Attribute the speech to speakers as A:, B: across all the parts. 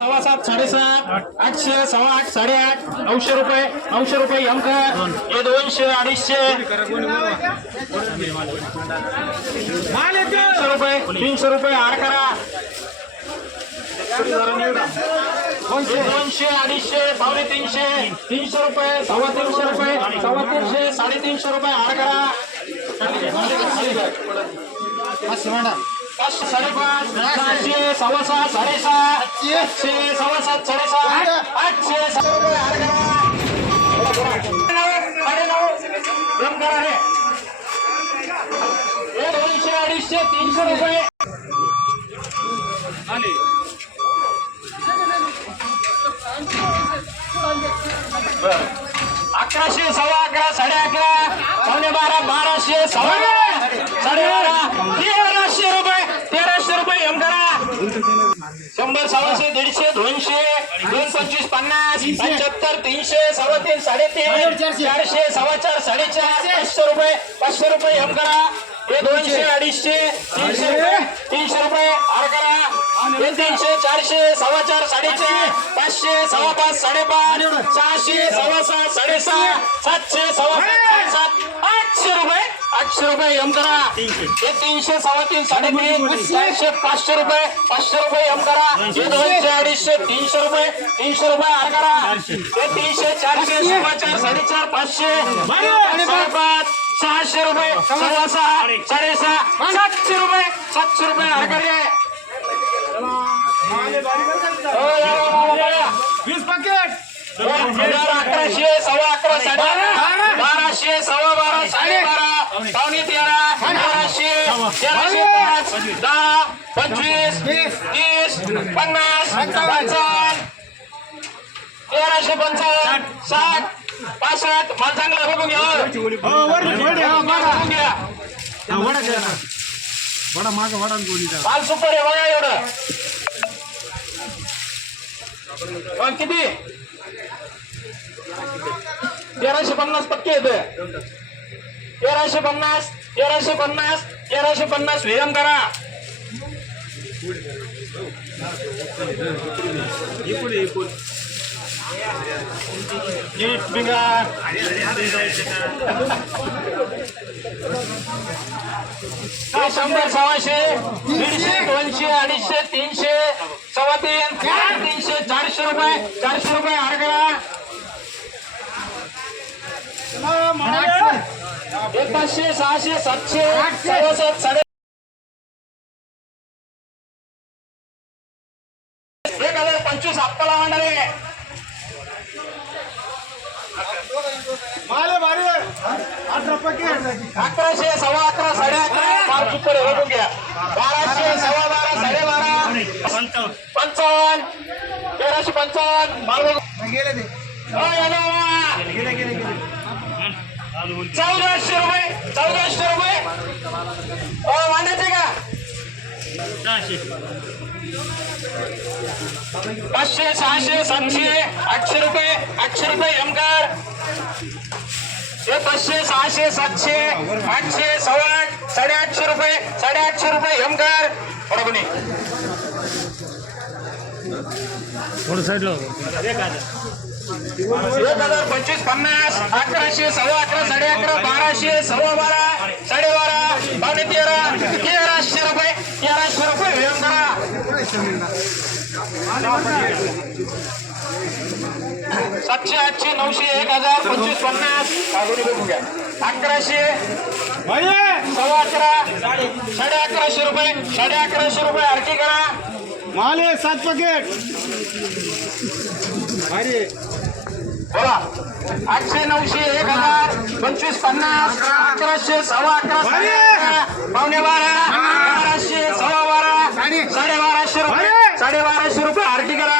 A: सव्वा सात साडेसात आठशे सव्वा आठ साडेआठ नऊशे रुपये नऊशे रुपये अंकर हे दोनशे अडीचशे. तीनशे रुपये तीनशे रुपये आड करा दोनशे अडीचशे पावणे तीनशे तीनशे रुपये सव्वा तीनशे रुपये सव्वा तीनशे साडेतीनशे रुपये आड करा साडेपाच सहाशे सव्वा सहा साडेसहा सातशे सव्वा सात साडेसात आठशे दोनशे अडीचशे तीनशे रुपये अकराशे सव्वा अकरा साडे अकरा पावणे बारा बाराशे सव्वा साडे बारा तेराशे रुपये तेराशे रुपये एम करा शंभर सव्वाशे दीडशे दोनशे दोन पंचवीस पन्नास पंच्याहत्तर तीनशे सव्वा तीन साडेतीन चारशे सव्वा चार साडेचार पाचशे रुपये पाचशे रुपये एम करा. हे दोनशे. अडीचशे तीनशे रुपये तीनशे रुपये आर करा. हे तीनशे चारशे सव्वा चार साडेचार पाचशे सव्वा पाच साडेपाच सहाशे सव्वा सहा साडेसहा सातशे सव्वा सात सात आठशे रुपये. आठशे रुपये एम करा. हे तीनशे सव्वा तीन साडेतीन चारशे पाचशे रुपये पाचशे रुपये एम करा. हे दोनशे अडीचशे तीनशे रुपये तीनशे रुपये आर करा. हे तीनशे चारशे सव्वा चार साडेचार पाचशे. साडेपाच सहाशे रुपये सव्वा सहा साडेसहा सातशे रुपये सातशे रुपये आर करा. हो.
B: वीस पाकिट
A: अकराशे सव्वा अकरा साडे बाराशे सव्वा बारा साडे बारा. पावणे तेरा बाराशे तेराशे पाच दहा पंचवीस तीस पन्नास पंचावन्न तेराशे पंचावन्न साठ पासष्ट. मला चांगला बघून घ्या. हो.
B: हो वडा माग वडा गोळीचा
A: पाच सुपर आहे बघा एवढं. किती? तेराशे पन्नास पक्के येत तेराशे पन्नास तेराशे पन्नास तेराशे पन्नास व्यायाम करा. शंभर सव्वाशे दीडशे दोनशे अडीचशे तीनशे सव्वा तीन तीनशे चारशे रुपये चारशे रुपये हार करा एक पाचशे सहाशे सातशे सव्वासात साडे एक हजार पंचवीस हप्ताला मांडले
B: माले भारी अठरा पाकिट
A: अकराशे सव्वा अकरा साडे अकरा. माल सुपर बघून घ्या. बाराशे सव्वा बारा साडे बारा. पंचावन्न. तेराशे पंचावन्न. माल बघू
B: गेले ते.
A: याला वा.
B: गेले गेले गेले.
A: चौदाशे रुपये चौदाशे रुपये. मांडायचे का? पाचशे सहाशे सातशे आठशे रुपये आठशे रुपये एमकार हे पाचशे सहाशे सातशे आठशे सव्वा आठ साडेआठशे रुपये साडेआठशे रुपये एमकार बरोबर
B: थोडं साईडला
A: एक हजार पंचवीस पन्नास अकराशे सव्वा साडे अकरा बाराशे सव्वा बारा साडे बारा पावणे तेरा तेराशे रुपये तेराशे रुपये व्यायाम करा. सातशे आठशे नऊशे एक हजार पंचवीस पन्नास अकराशे सव्वा अकरा साडे अकराशे रुपये साडे अकराशे रुपये आरती करा.
B: माले सात पाकिट
A: बोला. आठशे नऊशे एक हजार पंचवीस पन्नास अकराशे सव्वा अकरा पावणे बारा बाराशे सव्वा बारा साडे बाराशे रुपये साडे बाराशे रुपये आरती करा.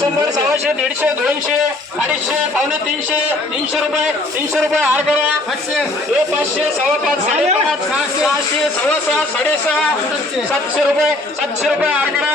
A: शंभर सव्वाशे दीडशे दोनशे अडीचशे पावणे तीनशे तीनशे रुपये तीनशे रुपये हार करा. हे पाचशे सव्वा पाच साडेपाच सहाशे. सव्वा सहा साडेसहा सातशे रुपये सातशे रुपये हार करा.